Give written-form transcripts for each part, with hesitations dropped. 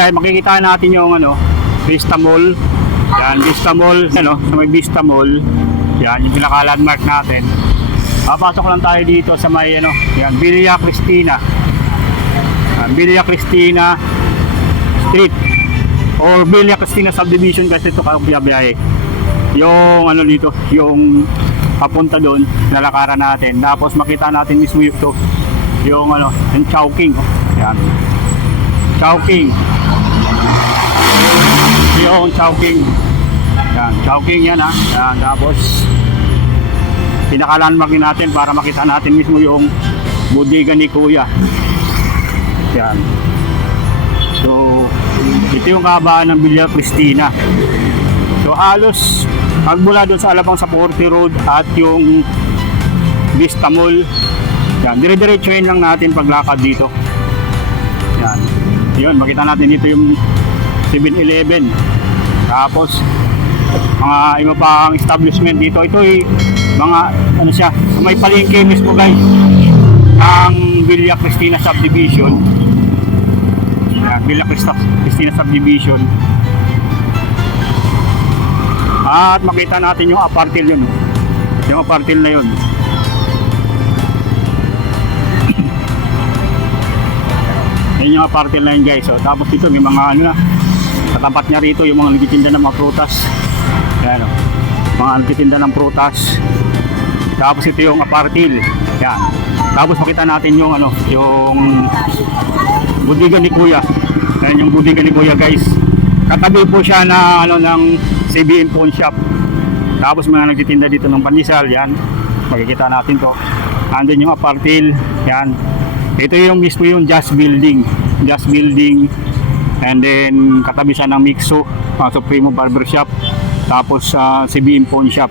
biyahe, makikita natin yung ano, Vista Mall. Yan, Vista Mall, ano, sa may Vista Mall. Yan, yung pinaka-landmark natin. Papasok lang tayo dito sa may ano, yan, Villa Cristina. Villa Cristina Street or Villa Cristina Subdivision kasi ito kabiyahe. Yung ano dito, yung papunta doon, nalakaran natin. Tapos makita natin mismo yung ano, yung Chowking. Yan. Chowking. Yung Chowking. Yan, Chowking yan ha. Yan, tapos pinaka-landmark natin para makita natin mismo yung bodega ni Kuya. Yan. So, ito yung kahabaan ng Villa Cristina. So, halos pagmula doon sa Alabang sa Forte Road at yung Vista Mall. Yan, dire-diretsuhin lang natin paglakad dito. Yan. Yun, makita natin dito yung 7-Eleven. Tapos, mga iba pang establishment dito. Ito ay mga, ano siya, may palengke mismo guys. Ang Villa Cristina Subdivision. Yan, Villa Cristina Subdivision. At makita natin yung apartil yun. Yung apartil na yun. Yan yung apartil na yun guys. So, tapos dito may mga ano na. Katapat niya rito yung mga nagtitinda ng mga prutas. Yan o. Mga nagtitinda ng prutas. Tapos ito yung apartil. Yan. Tapos makita natin yung ano, yung bodega ni Kuya. Yan yung bodega ni Kuya guys. Katabi po siya na ano ng CBM Pawn Shop. Tapos mga nagtitinda dito ng pandesal, yan. Makikita natin to. Andun yung apartil, yan. Ito yung mismo yung Just Building. Just Building. And then katabi siya ng Mixo, Supremo Barber Shop. Tapos CBM Pawn Shop.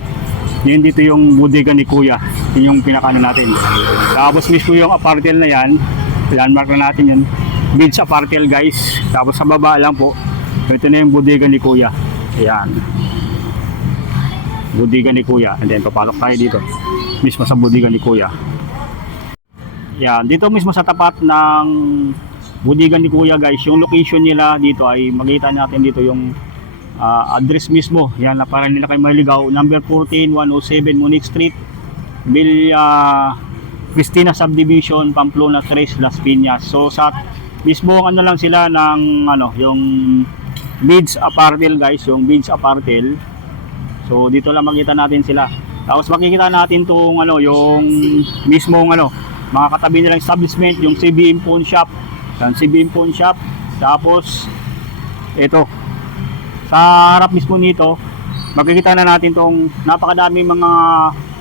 Yan dito yung bodega ni Kuya. Yun yung pinakano natin. Tapos mismo yung apartil na yan. Landmark na natin yun. Beach apartil guys. Tapos sa baba lang po. Ito na yung bodega ni Kuya. Ayan. Bodega ni Kuya. And then papalok tayo dito. Mismo sa bodega ni Kuya. Ayan. Dito mismo sa tapat ng bodega ni Kuya guys. Yung location nila dito ay makita natin dito yung address mismo. Ayan na para nila kayo maligaw. Number 14, 107 Monique Street. Villa Cristina Subdivision, Pamplona 3, Las Piñas. So sa mismo ano lang sila ng ano, yung Beads Apartel guys, yung Beads Apartel. So dito lang makita natin sila. Tapos makikita natin tong ano, yung mismong ano, mga katabi nilang establishment, yung CBM Pawn Shop. Yan, CBM Pawn Shop. Tapos ito sa harap mismo nito, makikita na natin tong napakadaming mga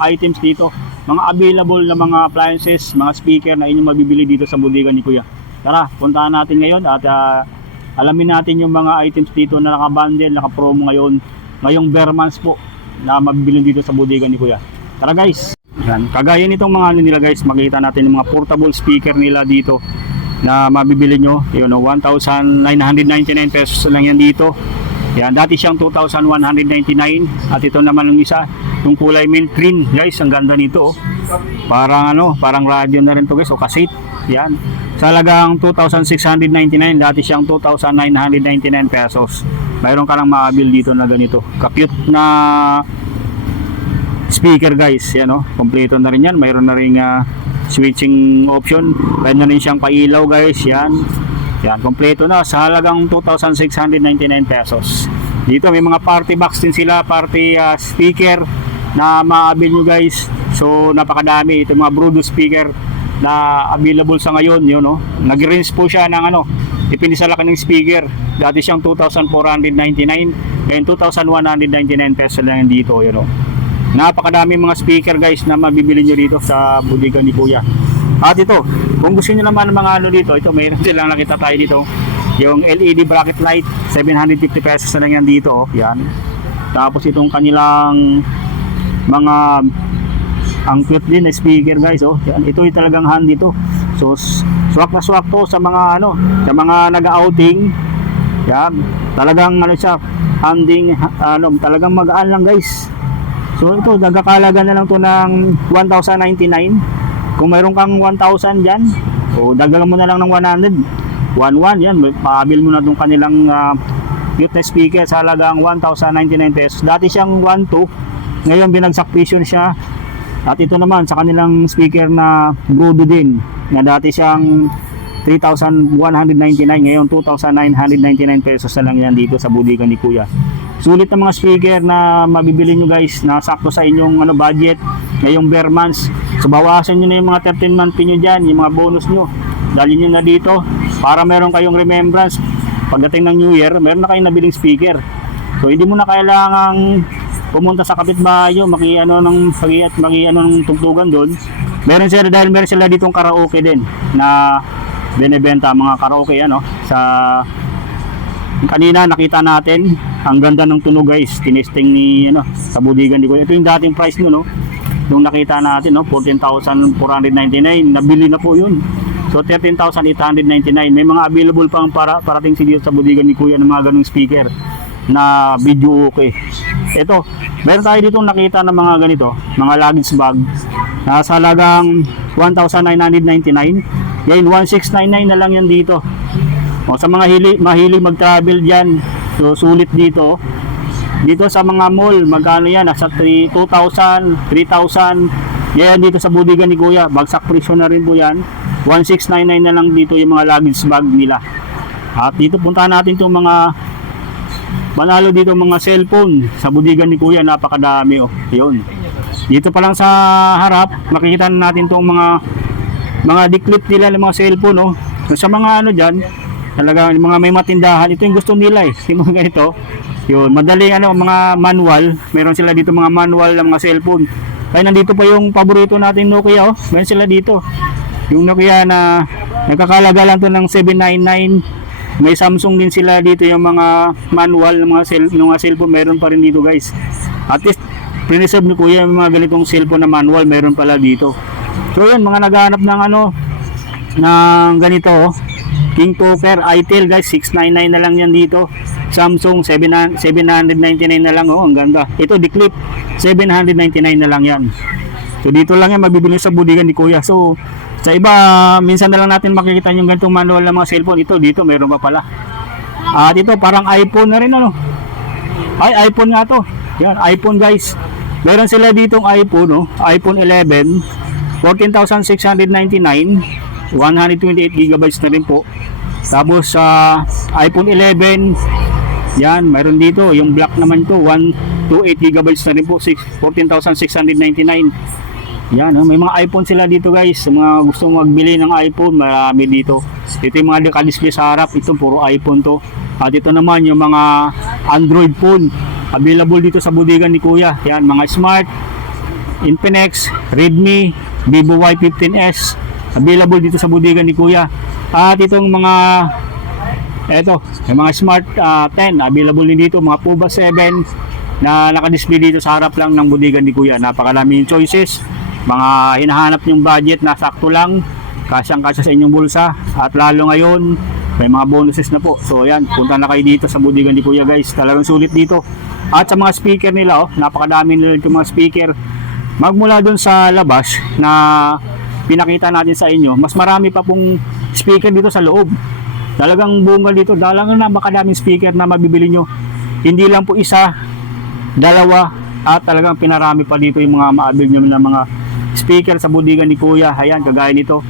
items dito, mga available na mga appliances, mga speaker na inyong mabibili dito sa bodega ni Kuya. Tara, puntahan natin ngayon at alamin natin yung mga items dito na naka-bundle, naka-promo ngayon. Ngayong bare months po na mabibili dito sa bodega ni Kuya. Tara guys. Yan, kagaya nitong mga ano nila guys, makikita natin yung mga portable speaker nila dito na mabibili nyo. Yun, 1,999 pesos lang yan dito. Yan, dati siyang 2,199 at ito naman yung isa, yung kulay mint green guys, ang ganda nito. Parang ano, parang radio na rin to guys, o cassette. Yan. Sa halagang 2,699, dati siyang 2,999 pesos. Mayroon ka lang makabil dito na ganito. Ka-cute na speaker guys. Yan o, kompleto na rin yan. Mayroon na rin switching option. Pwede na rin siyang pailaw guys. Yan. Yan, kompleto na. Sa halagang 2,699 pesos. Dito may mga party box din sila. Party speaker na maabil nyo guys. So napakadami. Ito mga Bluetooth speaker na available sa ngayon, yun no. Nag-range po siya ng ano, depende sa laki ng speaker. Dati siyang 2,499, ngayon 2,199 pesos lang dito, yun no. Napakadami mga speaker guys na mabibili nyo dito sa bodega ni Kuya. At ito, kung gusto nyo naman ng mga ano dito, ito mayroon silang nakita tayo dito, yung LED bracket light, 750 pesos na lang yan dito, yan. Tapos itong kanilang mga ang cute din na speaker guys, oh. Yan, ito ay talagang handy to. So swak na swak to sa mga ano, sa mga nag-outing. Yan, talagang ano siya, handing ano, talagang magaan lang guys. So ito, nagkakalaga na lang to ng 1,099. Kung mayroon kang 1,000 diyan, o dagdagan mo na lang ng 100. 1.1. Yan, paabil mo na itong kanilang mute speaker sa halagang 1,099 pesos. Dati siyang 1.2, ngayon binagsak presyo siya. At ito naman sa kanilang speaker na Brudo din, na dati siyang 3,199, ngayon 2,999 pesos na lang yan dito sa budigan ni Kuya. Sulit na mga speaker na mabibili nyo guys, na sakto sa inyong budget ngayong bare months. So bawasan nyo na yung mga 13 month nyo dyan, yung mga bonus nyo, dalhin nyo na dito para meron kayong remembrance. Pagdating ng New Year, meron na kayong nabiling speaker. So hindi mo na kailangang pumunta sa kapitbahay nyo, maki-ano ng tugtugan doon. Meron sila, dahil meron sila ditong karaoke din na binebenta, mga karaoke sa kanina nakita natin. Ang ganda ng tunog guys, tinesting ni sa budigan ni Kuya. Ito yung dating price nyo yung nakita natin 14,499, nabili na po yun. So 13,899. May mga available pang parating sa budigan ni Kuya ng mga ganung speaker na video okay. Ito, meron tayo dito nakita ng mga ganito, mga luggage bag na sa halagang 1,999. Ngayon 1,699 na lang yan dito. O, sa mga mahilig mag-travel diyan, so sulit dito. Dito sa mga mall, magkano yan? Nasa 2,000, 3,000. Yan dito sa budigan ni Kuya, bagsak presyo na rin po yan. 1,699 na lang dito yung mga luggage bag nila. At dito puntahan natin itong mga manalo dito, mga cellphone sa budigan ni Kuya, napakadami Yun. Dito pa lang sa harap, makikita natin itong mga declip nila ng mga cellphone Sa mga diyan, talaga mga may matindahan, ito yung gusto nila yung mga ganito. Yun, madaling mga manual, meron sila dito mga manual ng mga cellphone. Kaya nandito pa yung paborito natin Nokia meron sila dito. Yung Nokia na nagkakalaga lang to ng 799. May Samsung din sila dito, yung mga manual ng mga cellphone, meron pa rin dito guys. At least preserve ni Kuya yung mga ganitong cellphone na manual, meron pala dito. So yun, mga naghahanap ng ng ganito King Poker, Itel guys, 699 na lang yan dito. Samsung 799 na lang ang ganda. Ito Declip 799 na lang yan. So dito lang yan mabibili sa budigan ni Kuya. So sa iba, minsan na lang natin makikita yung ganitong manual ng mga cellphone. Ito dito meron pa pala. At ito parang iPhone na rin Ay, iPhone nga to. Yan, iPhone guys. Meron sila ditong iPhone iPhone 11, 14,699, 128 GB na rin po. Tapos sa iPhone 11, yan, mayroon dito yung black naman to, 128 GB na rin po, 14,699. Yan, may mga iPhone sila dito guys. Mga gusto magbili ng iPhone, marami dito. Ito yung mga naka-display sa harap, ito puro iPhone to. At ito naman yung mga Android phone available dito sa budigan ni Kuya. Yan, mga Smart, Infinix, Redmi, Vivo Y15s available dito sa budigan ni Kuya. At itong mga yung mga Smart 10 available din dito, mga Puba 7 na naka-display dito sa harap lang ng budigan ni Kuya. Napakaraming choices, mga hinahanap yung budget na sakto lang, kasyang-kasya sa inyong bulsa. At lalo ngayon may mga bonuses na po. So yan, punta na kayo dito sa budigan ni Kuya guys, talagang sulit dito. At sa mga speaker nila napakadami nila yung mga speaker. Magmula dun sa labas na pinakita natin sa inyo, mas marami pa pong speaker dito sa loob. Talagang bunga dito, talagang napakadaming speaker na mabibili nyo. Hindi lang po isa, dalawa, at talagang pinarami pa dito yung mga maabil nyo na mga speaker sa budigan ni Kuya. Ayan, kagaya nito,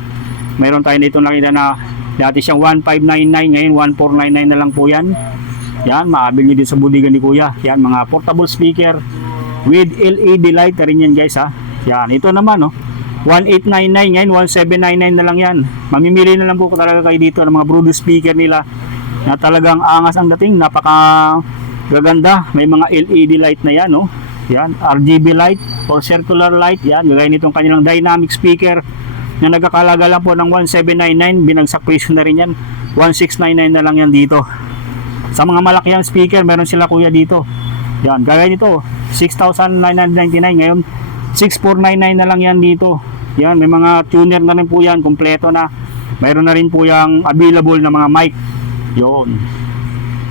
mayroon tayo nito nakita na dati siyang 1,599, ngayon 1,499 na lang po yan. Yan, maabil nyo dito sa budigan ni Kuya. Yan, mga portable speaker with LED light na rin yan guys Yan, ito naman 1,899, ngayon 1,799 na lang yan. Mamimili na lang po talaga kayo dito ng mga Brudo speaker nila na talagang angas ang dating, napaka gaganda. May mga LED light na yan yan, RGB light or circular light. Yan, gaya nitong kanilang dynamic speaker na nagkakalaga lang po ng 1,799, binagsak presyo na rin yan, 1,699 na lang yan dito. Sa mga malakiang speaker, meron sila Kuya dito. Yan, gaya nito 6,999, ngayon 6,499 na lang yan dito. Yan, may mga tuner na rin po yan, kompleto na. Mayroon na rin po yung available na mga mic. Yun.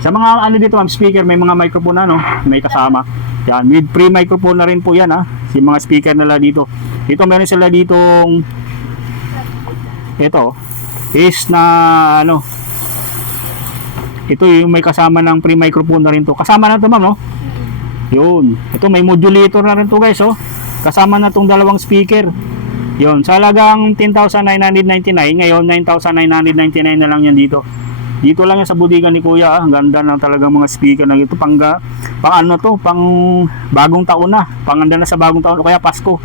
Sa mga dito speaker, may mga microphone may kasama. Yan, with free microphone na rin po yan yung mga speaker nila dito. Ito meron sila ditong ito is na Ito yung may kasama ng pre-microphone na rin to. Kasama na to ma'am, no? Yun. Ito may modulator na rin to guys, oh. Kasama na tong dalawang speaker. Yun. Sa halagang 10,999, ngayon 9,999 na lang yan dito. Dito lang yan sa budigan ni Kuya. Ang ganda ng talagang mga speaker na ito. Pang ano to? Pang bagong taon na. Panganda na sa bagong taon o kaya Pasko.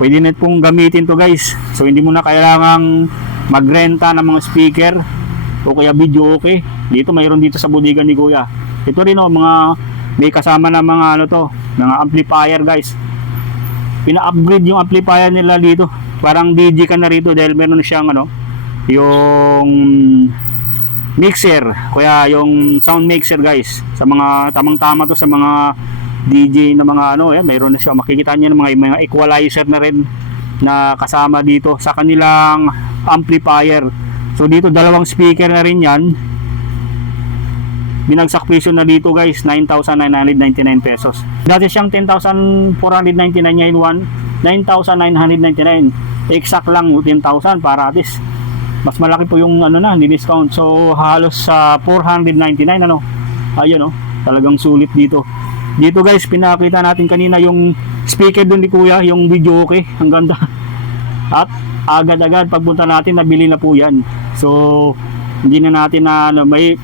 Pwede na pong gamitin to guys. So hindi mo na kailangang magrenta ng mga speaker o kaya video okay. Dito mayroon dito sa budigan ni Kuya. Ito rin mga may kasama na mga ano to, mga amplifier guys. Pina-upgrade yung amplifier nila dito. Parang DJ ka na rito dahil meron siyang yung mixer, kaya yung sound mixer guys. Sa mga tamang-tama to sa mga DJ na mga yan, mayroon na siya. Makikita niyo ng mga equalizer na rin na kasama dito sa kanilang amplifier. So dito dalawang speaker na rin yan. Binagsak presyo na dito guys, 9,999 pesos. Dati siyang 10,499, ngayon 9,999. Exact lang 10,000 para at least mas malaki po yung discount. So halos sa 499 ayun talagang sulit dito. Dito guys, pinakita natin kanina yung speaker doon ni Kuya, yung video okay, ang ganda. At agad-agad pagpunta natin nabili na po yan. So hindi na natin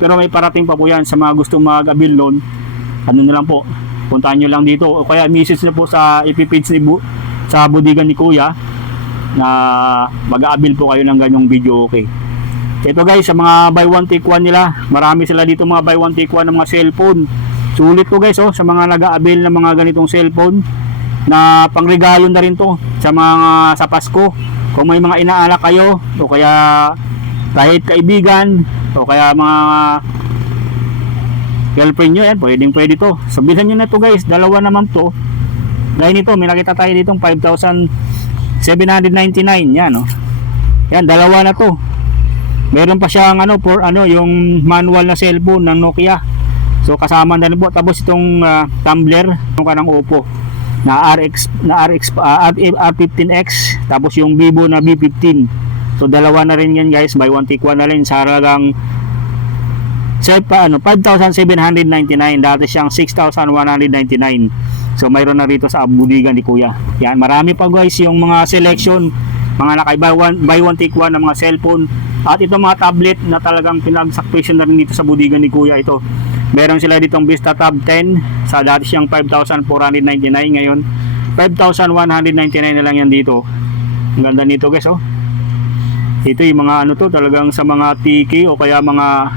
pero may parating pa po yan sa mga gustong mag-avail loan. Ano na lang po, puntahan nyo lang dito o kaya message na po sa ipipage ni sa budigan ni Kuya na mag-avail po kayo ng ganyong video okay. Ito guys, sa mga buy one take one nila, marami sila dito mga buy one take one ng mga cellphone. Sulit to guys sa mga nag-avail ng mga ganitong cellphone na pangregalo na rin to sa mga sa Pasko. Kung may mga inaalak kayo o kaya kahit kaibigan o kaya mga girlfriend nyo yan, pwede to. So bilhan nyo na to guys, dalawa naman to. Dahil nito, may nakita tayo ditong 5,799 yan yan, dalawa na to. Meron pa siyang yung manual na cellphone ng Nokia. So kasama na rin po. Tapos itong tumbler ng kanang Oppo na R15X, tapos yung Vivo na B15. So dalawa na rin yan guys, buy one take one na rin sa halagang 5,799. Dati siyang 6,199. So mayroon na rito sa budigan ni Kuya. Yan, marami pa guys yung mga selection, mga buy one take one ng mga cellphone. At ito mga tablet na talagang pinagsakpresyon na rin dito sa budigan ni Kuya. Ito, meron sila ditong Vista Tab 10. Sa dati siyang 5,499, ngayon 5,199 na lang yan dito. Ang ganda nito guys Ito yung mga to, talagang sa mga tiki o kaya mga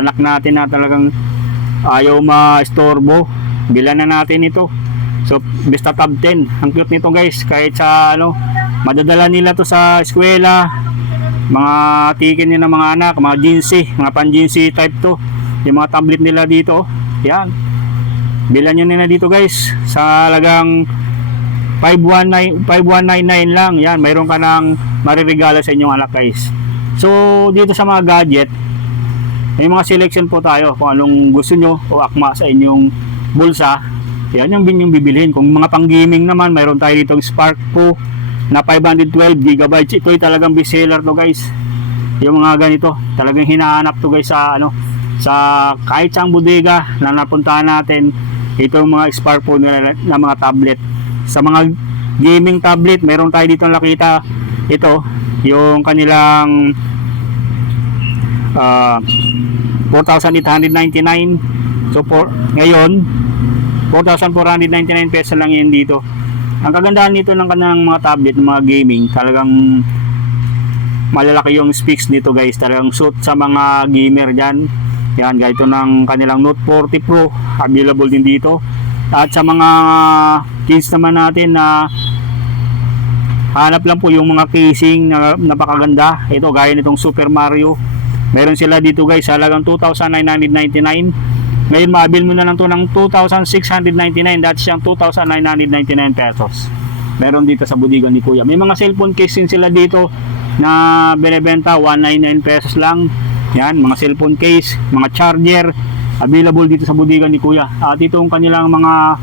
anak natin na talagang ayaw ma-estorbo, bilan na natin ito. So Vista Tab 10, ang cute nito guys. Kahit sa madadala nila to sa eskwela, mga tiki nila ng mga anak, mga jeansy, mga pan-jeansy type to. Yung mga tablet nila dito, yan, bilan nyo na dito guys sa halagang 5,199 lang. Yan, mayroon ka ng mariregalo sa inyong anak guys. So dito sa mga gadget, may mga selection po tayo kung anong gusto nyo o akma sa inyong bulsa. Yan yung bibilhin. Kung mga pang gaming naman, mayroon tayo dito Spark Pro na 512GB. Ito ay talagang best seller to guys. Yung mga ganito, talagang hinahanap to guys sa sa kahit saang bodega na napuntahan natin. Itong mga Spark Pro na mga tablet. Sa mga gaming tablet, meron tayo dito nakita ito, yung kanilang 4,899. So ngayon 4,499 pesos lang yan dito. Ang kagandahan nito ng kanilang mga tablet, mga gaming, talagang malalaki yung specs nito guys. Talagang suit sa mga gamer dyan. Yan, ganito ng kanilang Note 40 Pro, available din dito. At sa mga kids naman natin na hanap lang po yung mga casing na napakaganda. Ito, gaya nitong Super Mario. Meron sila dito guys, halagang 2,999. Ngayon, maabil mo na lang to ng 2,699. Dati siyang 2,999 pesos. Meron dito sa budigan ni Kuya. May mga cellphone casing sila dito na binebenta 199 pesos lang. Yan, mga cellphone case, mga charger, available dito sa budigan ni Kuya. At itong kanilang mga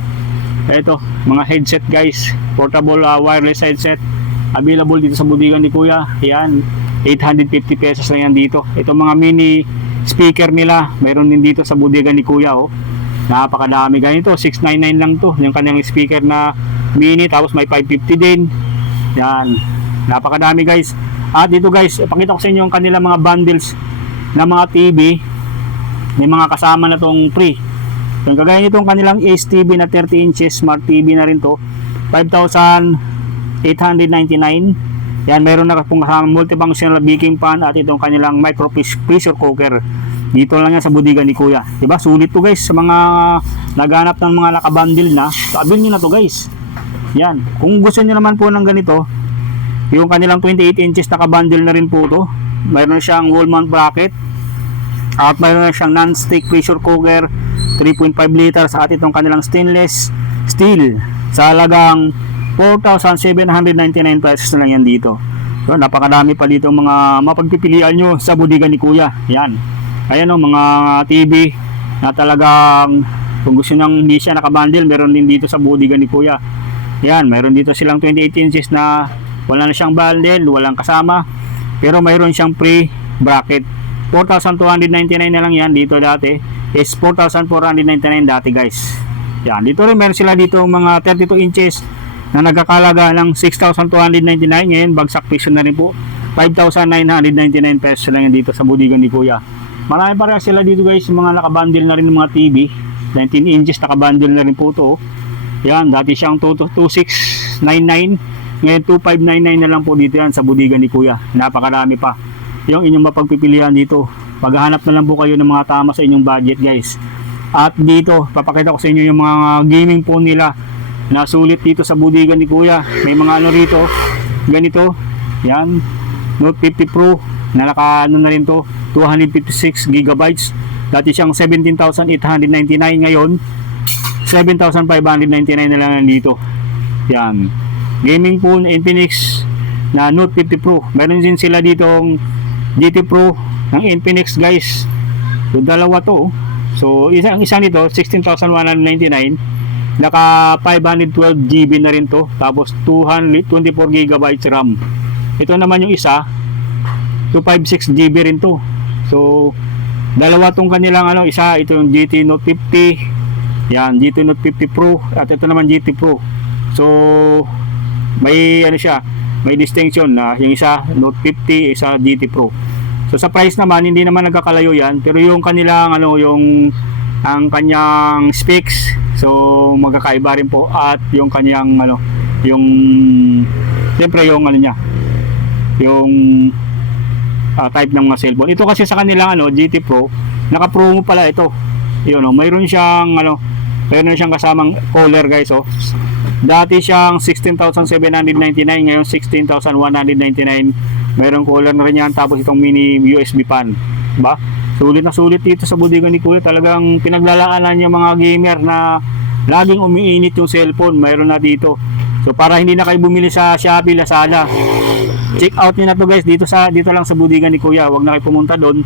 headset guys, portable wireless headset, available dito sa budigan ni Kuya. Yan, 850 pesos lang yan dito. Itong mga mini speaker nila. Meron din dito sa bodega ni Kuya, oh. Napakadami. Ganito, 699 lang to. Yung kanyang speaker na mini, tapos may 550 din. Yan. Napakadami guys. At dito guys, ipakita ko sa inyo yung kanilang mga bundles na mga TV. Yung mga kasama na tong free. Yung kagaya nitong kanilang Ace TV na 30 inches, Smart TV na rin to. 5,899. Yan, meron na pong kasama multifunctional baking pan at itong kanilang micro pressure cooker. Dito lang yan sa bodega ni Kuya. Diba? Sulit to guys sa mga naghanap ng mga nakabundle na. Sabihin nyo na to guys. Yan. Kung gusto nyo naman po ng ganito, yung kanilang 28 inches nakabundle na rin po to. Mayroon siyang wall mount bracket. At mayroon na siyang non-stick pressure cooker 3.5 liters at itong kanilang stainless steel sa halagang 4,799 pesos na lang yan dito. So, napakadami pa dito mga mapagpipilian nyo sa bodega ni Kuya. Yan. Ayan o, mga TV na talagang kung gusto nang hindi siya nakabundle, meron din dito sa bodega ni Kuya. Yan, meron dito silang 28 inches na wala na siyang bundle, walang kasama. Pero mayroon siyang free bracket. 4,299 na lang yan dito dati. Is 4,499 dati guys. Yan, dito rin meron sila dito mga 32 inches na nagkakalaga ng 6,299. Ngayon, bagsak presyo na rin po. 5,999 pesos lang yan dito sa bodega ni Kuya. Marami pa rin sila dito guys, mga nakabundle na rin ng mga TV. 19 inches nakabundle na rin po ito. Yan, dati siyang 2,699. Ngayon 2,599 na lang po dito yan sa bodega ni Kuya. Napakarami pa yung inyong mapagpipilian dito. Paghahanap na lang po kayo ng mga tama sa inyong budget guys. At dito, papakita ko sa inyo yung mga gaming phone nila na sulit dito sa bodega ni Kuya. May mga ano rito, ganito. Yan, Note 50 Pro na naka ano na rin to, 256 gigabytes. Dati siyang 17,899, ngayon 7,599 na lang dito. Yan, gaming phone Infinix na Note 50 Pro. Meron din sila ditong GT Pro ng Infinix guys. So dalawa to. So isang nito 16,199, naka 512 GB na rin to, tapos 224 GB RAM. Ito naman yung isa 256 GB rin to. So dalawa tong kanilang ano, isa ito yung GT Note 50. Yan, GT Note 50 Pro at ito naman GT Pro. So may ano siya, may distinction na yung isa Note 50, isa GT Pro. So sa price naman hindi naman nagkakalayo yan, pero yung kanilang ano, yung ang kanyang specs, so magkakaiba rin po, at yung kanyang ano, yung siyempre yung ano niya, yung type ng mga cellphone. Ito kasi sa kanilang ano, GT Pro, naka-promo pala ito. Yun, oh, mayroon siyang ano, mayroon siyang kasamang collar guys, oh. Dati siyang 16,799, ngayon 16,199. Mayroong collar na rin yan, tapos itong mini USB pan, diba? Sulit na sulit dito sa bodega ni Kuya. Talagang pinaglalaanan yung mga gamer na laging umiinit yung cellphone, mayroon na dito. So para hindi na kayo bumili sa Shopee, Lazada, check out niyo na to guys dito lang sa bodega ni Kuya. Huwag na kayo pumunta doon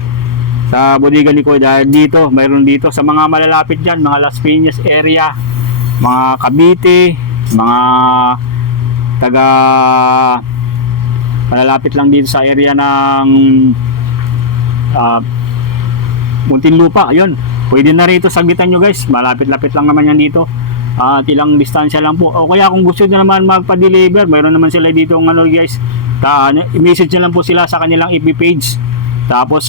sa bodega ni Kuya, dahil dito mayroon dito sa mga malalapit diyan, mga Las Piñas area, mga Cavite, mga taga malalapit lang dito sa area ng Muntinlupa. Ayun, pwede na rito sagitan nyo guys, malapit-lapit lang naman yan dito. At ilang distansya lang po. O kaya kung gusto nyo naman magpa-deliver, mayroon naman sila dito ng ano guys, i-message nyo lang po sila sa kanilang FB page. Tapos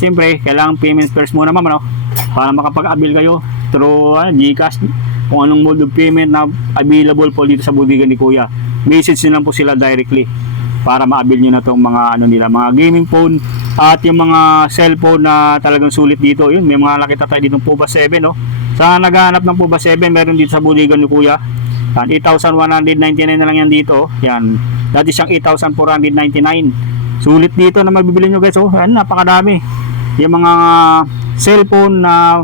siyempre kailangan payment first muna ma'am, no? Para makapag-avail kayo through GCash, kung anong mode of payment na available po dito sa bodega ni Kuya. Message nyo lang po sila directly para ma-avail nyo na itong mga ano nila, mga gaming phone at yung mga cellphone na talagang sulit dito. Yun, may mga nakita tayo dito ng Puba 7, no? Sa naghahanap ng Puba 7, meron dito sa bodega ni Kuya. 8,199 na lang yan dito. Yan, dati siyang 8,499. Sulit dito na mabibili nyo guys. Oh, yan, napakadami. Yung mga cellphone na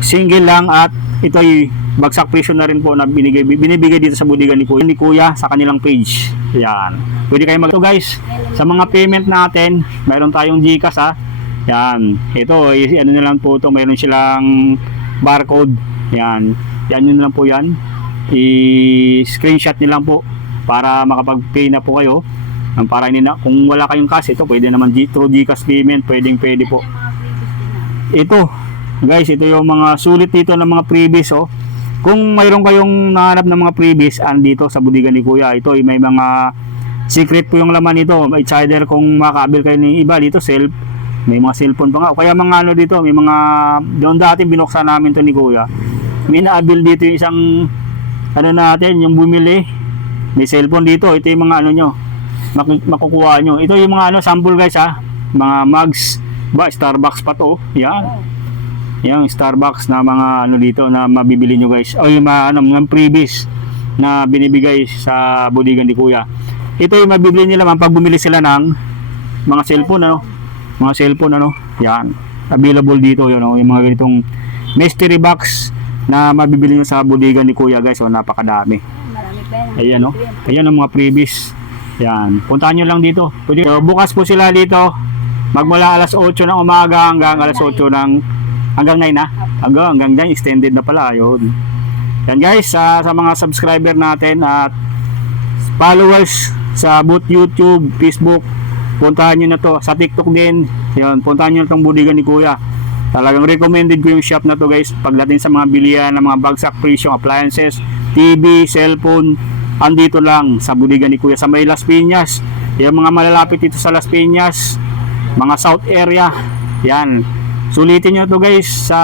single lang, at ito ay bagsak presyo na rin po na binibigay dito sa bodega ni Kuya sa kanilang page. Yan, pwede kayo mag-ito guys. Sa mga payment natin, mayroon tayong GCash ha. Yan, ito ano na lang po ito, mayroon silang barcode. Yan, yan yun lang po yan. I-screenshot nyo lang po para makapag-pay na po kayo. Para hindi na, kung wala kayong cash, ito pwede naman through GCash payment, pwede po. ito guys, ito yung mga sulit dito ng mga freebies. Oh. Kung mayroon kayong nahanap ng mga freebies andito sa budigan ni Kuya, ito may mga secret po yung laman nito. It's either kung makabil kayo ng iba dito, may mga cellphone pa nga, o kaya mga ano dito, may mga doon dati binuksan namin to ni Kuya, may naabil dito yung isang ano natin, yung bumili, may cellphone dito. Ito yung mga ano nyo, makukuha nyo. Ito yung mga ano, sample guys ha, mga mugs ba, Starbucks pa to. Yan Starbucks na mga ano dito na mabibili nyo guys, o yung mga ano, ng freebies na binibigay sa budigan ni Kuya. Ito yung mabibili nila man pag bumili sila ng mga cellphone ano, yan, available dito yun, yung mga ganitong mystery box na mabibili nyo sa budigan ni Kuya guys. O napakadami. Ayan o, ayan ang mga freebies. Yan, puntahan nyo lang dito. So, bukas po sila dito magmula alas 8 ng umaga hanggang alas 8 ng hanggang 9 na. Hanggang 9, extended na pala yun. Yan guys, sa mga subscriber natin at followers sa both YouTube, Facebook, puntahan nyo na to. Sa TikTok din, yun, puntahan nyo na itong budigan ni Kuya. Talagang recommended ko yung shop na to guys. Pagdating sa mga bilihan ng mga bagsak presyong appliances, TV, cellphone, andito lang sa budigan ni Kuya sa may Las Piñas. Yung mga malalapit dito sa Las Piñas, mga south area, yan, sulitin nyo to guys sa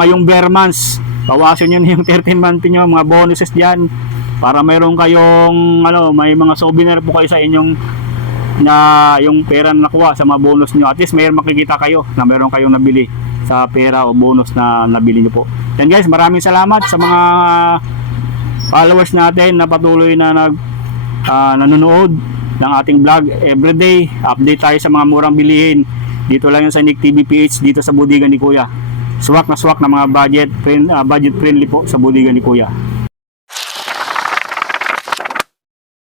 ngayong bare months. Bawasan nyo na yung 13 month nyo, mga bonuses dyan, para mayroon kayong ano, may mga souvenir po kayo sa inyong na yung pera na nakuha sa mga bonus nyo. At least mayroon makikita kayo na mayroon kayong nabili sa pera o bonus na nabili nyo po. Yan guys, maraming salamat sa mga followers natin na patuloy na nanonood ng ating vlog everyday. Update tayo sa mga murang bilihin. Dito lang yung sa Nick TV PH, dito sa budigan ni Kuya. Swak na mga budget friendly po sa budigan ni Kuya.